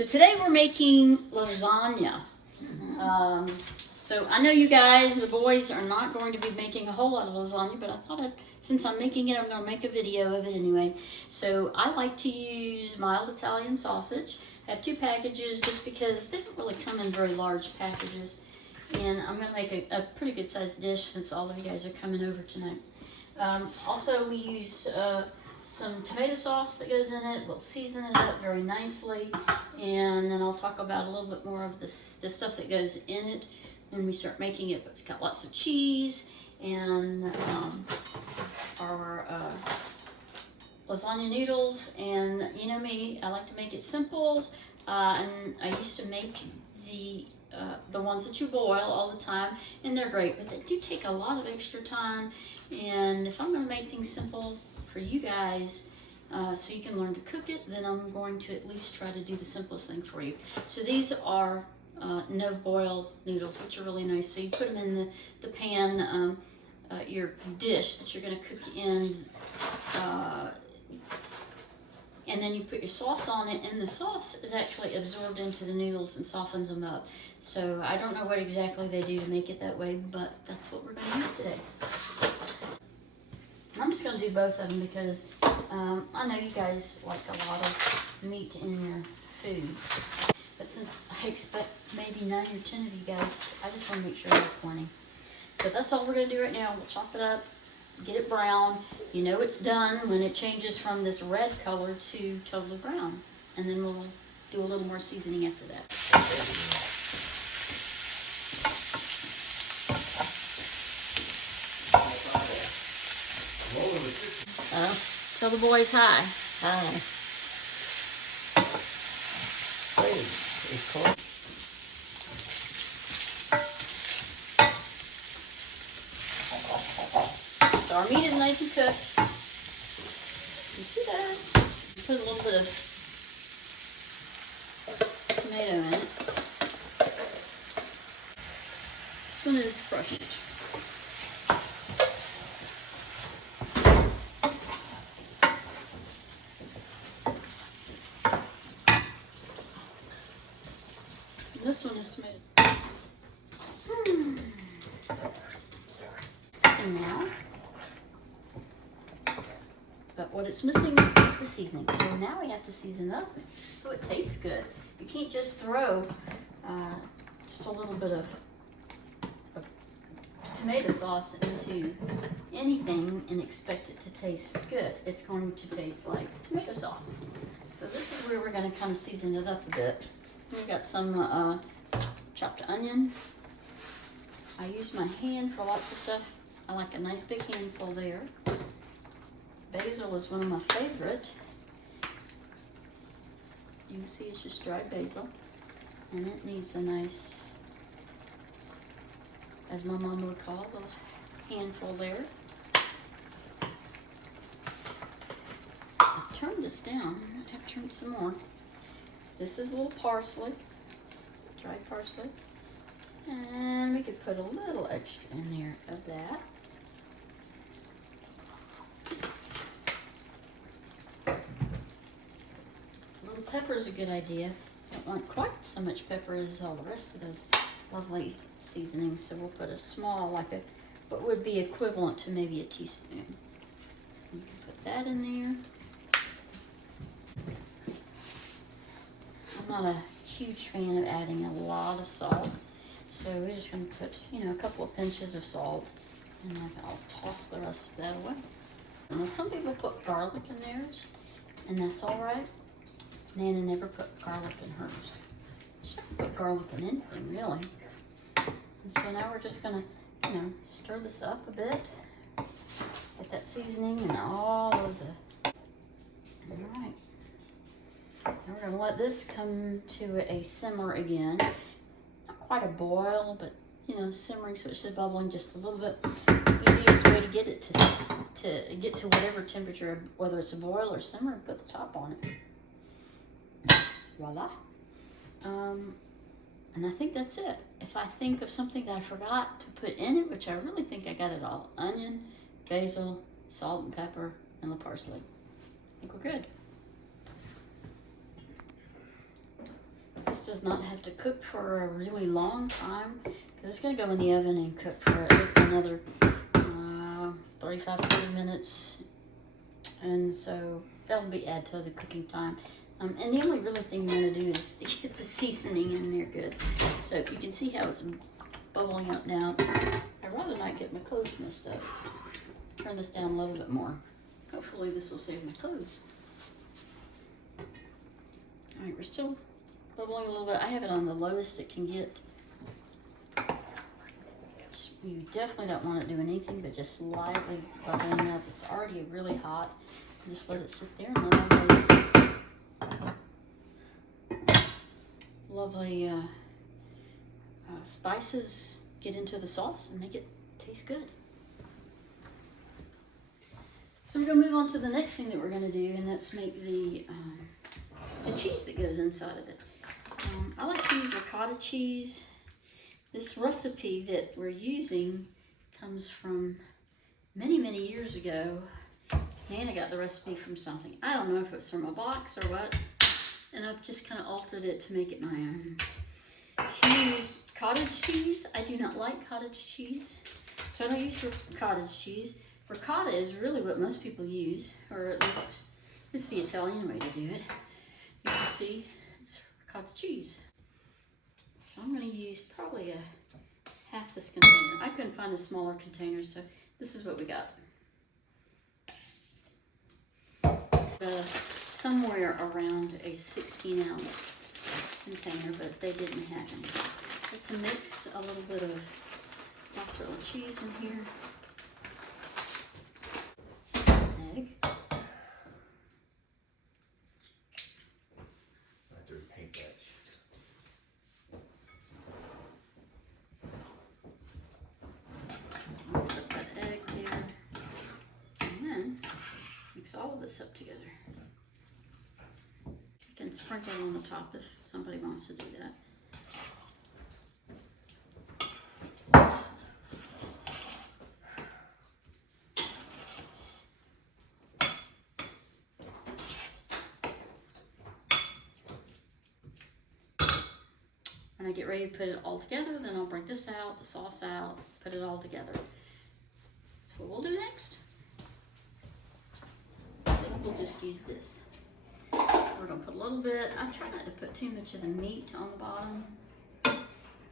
So today we're making lasagna. So I know you guys, the boys, are not going to be making a whole lot of lasagna, but I thought since I'm making it, I'm going to make a video of it anyway. So I like to use mild Italian sausage. I have 2 packages just because they don't really come in very large packages. And I'm going to make a pretty good sized dish since all of you guys are coming over tonight. Also, we use some tomato sauce that goes in it. We'll season it up very nicely, and then I'll talk about a little bit more of the stuff that goes in it when we start making it. But it's got lots of cheese and our lasagna noodles, and you know me, I like to make it simple, and I used to make the ones that you boil all the time, and they're great, but they do take a lot of extra time. And if I'm going to make things simple for you guys, so you can learn to cook it, then I'm going to at least try to do the simplest thing for you. So these are no boil noodles, which are really nice. So you put them in the pan, your dish that you're going to cook in, and then you put your sauce on it, and the sauce is actually absorbed into the noodles and softens them up. So I don't know what exactly they do to make it that way, but that's what we're going to use today. I'm just going to do both of them because I know you guys like a lot of meat in your food. But since I expect maybe 9 or 10 of you guys, I just want to make sure there's plenty. So that's all we're going to do right now. We'll chop it up, get it brown. You know it's done when it changes from this red color to totally brown. And then we'll do a little more seasoning after that. Tell the boys hi. Hi. Please, it's cold. So our meat is nice and cooked. You see that? Put a little bit of tomato in it. This one is crushed. This one is tomato. And now, but what it's missing is the seasoning. So now we have to season up so it tastes good. You can't just throw just a little bit of tomato sauce into anything and expect it to taste good. It's going to taste like tomato sauce. So this is where we're going to kind of season it up a bit. We've got some chopped onion. I use my hand for lots of stuff. I like a nice big handful there. Basil is one of my favorite. You can see it's just dried basil. And it needs a nice, as my mom would call it, a handful there. I've turned this down. I might have to turn it some more. This is a little parsley, dried parsley, and we could put a little extra in there of that. A little pepper is a good idea. Don't want quite so much pepper as all the rest of those lovely seasonings, so we'll put a small, like what would be equivalent to maybe a teaspoon. You can put that in there. I'm not a huge fan of adding a lot of salt, so we're just going to put, a couple of pinches of salt, and I'll toss the rest of that away. Now, some people put garlic in theirs, and that's all right. Nana never put garlic in hers. She doesn't put garlic in anything, really. And so now we're just going to, stir this up a bit, get that seasoning and all of the. All right. Now we're going to let this come to a simmer again. Not quite a boil, but simmering, so it's just bubbling just a little bit. Easiest way to get it to get to whatever temperature, whether it's a boil or simmer, put the top on it. Voila. And I think that's it. If I think of something that I forgot to put in it, which I really think I got it all: onion, basil, salt and pepper, and the parsley. I think we're good. does not have to cook for a really long time, because it's going to go in the oven and cook for at least another 35-40 minutes, and so that'll be add to the cooking time. And the only really thing you want to do is get the seasoning in there good. So you can see how it's bubbling up now. I'd rather not get my clothes messed up. Turn this down a little bit more. Hopefully this will save my clothes. All right, we're still bubbling a little bit. I have it on the lowest it can get. You definitely don't want to do anything but just slightly bubbling up. It's already really hot. Just let it sit there and let all those lovely spices get into the sauce and make it taste good. So we're going to move on to the next thing that we're going to do, and that's make the cheese that goes inside of it. I like to use ricotta cheese. This recipe that we're using comes from many, many years ago. Nana got the recipe from something. I don't know if it was from a box or what. And I've just kind of altered it to make it my own. She used cottage cheese. I do not like cottage cheese, so I don't use cottage cheese. Ricotta is really what most people use, or at least it's the Italian way to do it. You can see it's ricotta cheese. So I'm going to use probably half this container. I couldn't find a smaller container, so this is what we got. Somewhere around a 16-ounce container, but they didn't have any. So to mix a little bit of mozzarella cheese in here. Egg. I have to repaint that. Mix up that egg there, and then mix all of this up together. You can sprinkle it on the top if somebody wants to do that. When I get ready to put it all together, then I'll bring this out, the sauce out, put it all together. So what we'll do next, I think we'll just use this. We're gonna put a little bit, I try not to put too much of the meat on the bottom, but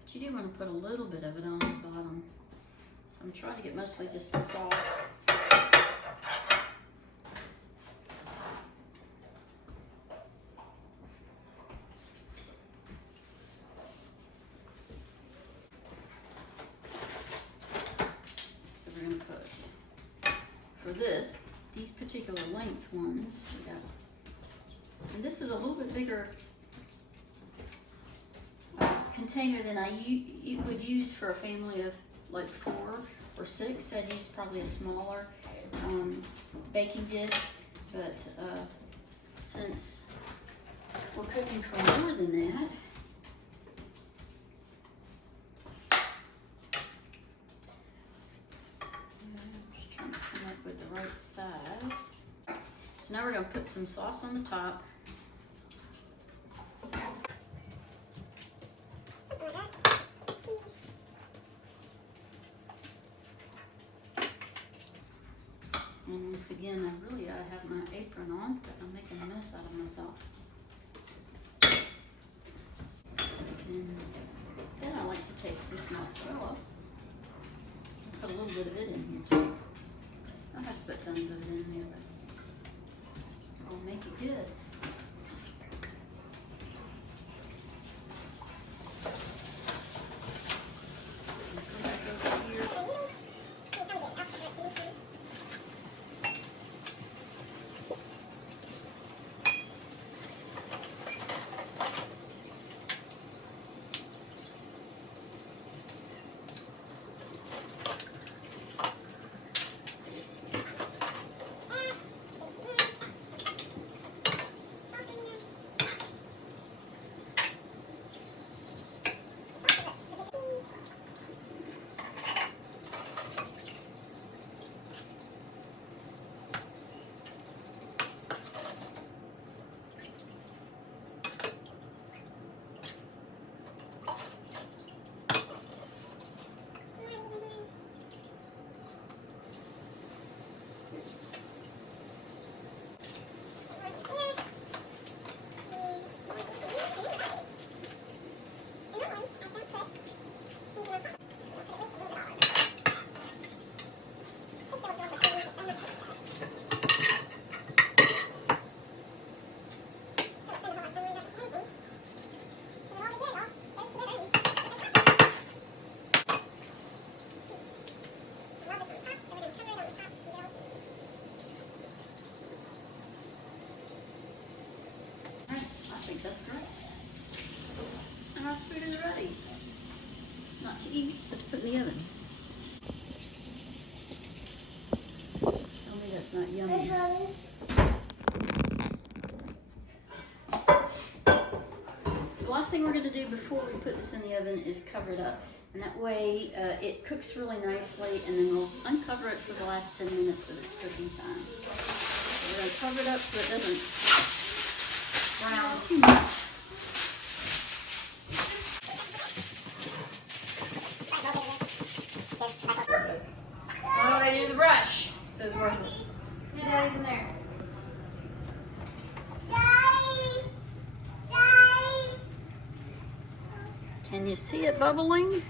you do want to put a little bit of it on the bottom. So I'm trying to get mostly just the sauce. So we're gonna put, for this, these particular length ones, we got, and this is a little bit bigger container than I would use for a family of like 4 or 6. I'd use probably a smaller baking dish, but since we're cooking for more than that, I'm just trying to come up with the right size. So now we're going to put some sauce on the top. And once again, I really ought to have my apron on because I'm making a mess out of myself. And then I like to take this mozzarella and put a little bit of it in here too. I don't have to put tons of it in there, but I'll make it good. And come back over here. our food is ready. Not to eat, but to put in the oven. Tell me that's not yummy. So the last thing we're going to do before we put this in the oven is cover it up. And that way it cooks really nicely, and then we'll uncover it for the last 10 minutes of its cooking time. So we're going to cover it up so it doesn't brown too much. Oh, they do the brush, so it's worthless. Hey, Daddy's in there. Can you see it bubbling?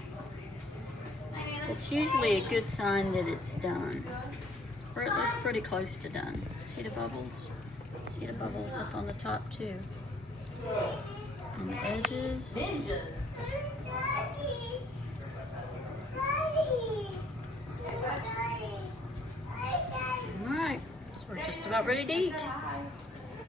It's usually a good sign that it's done, or at least pretty close to done. See the bubbles? See the bubbles up on the top too, and the edges. All right, so we're just about ready to eat.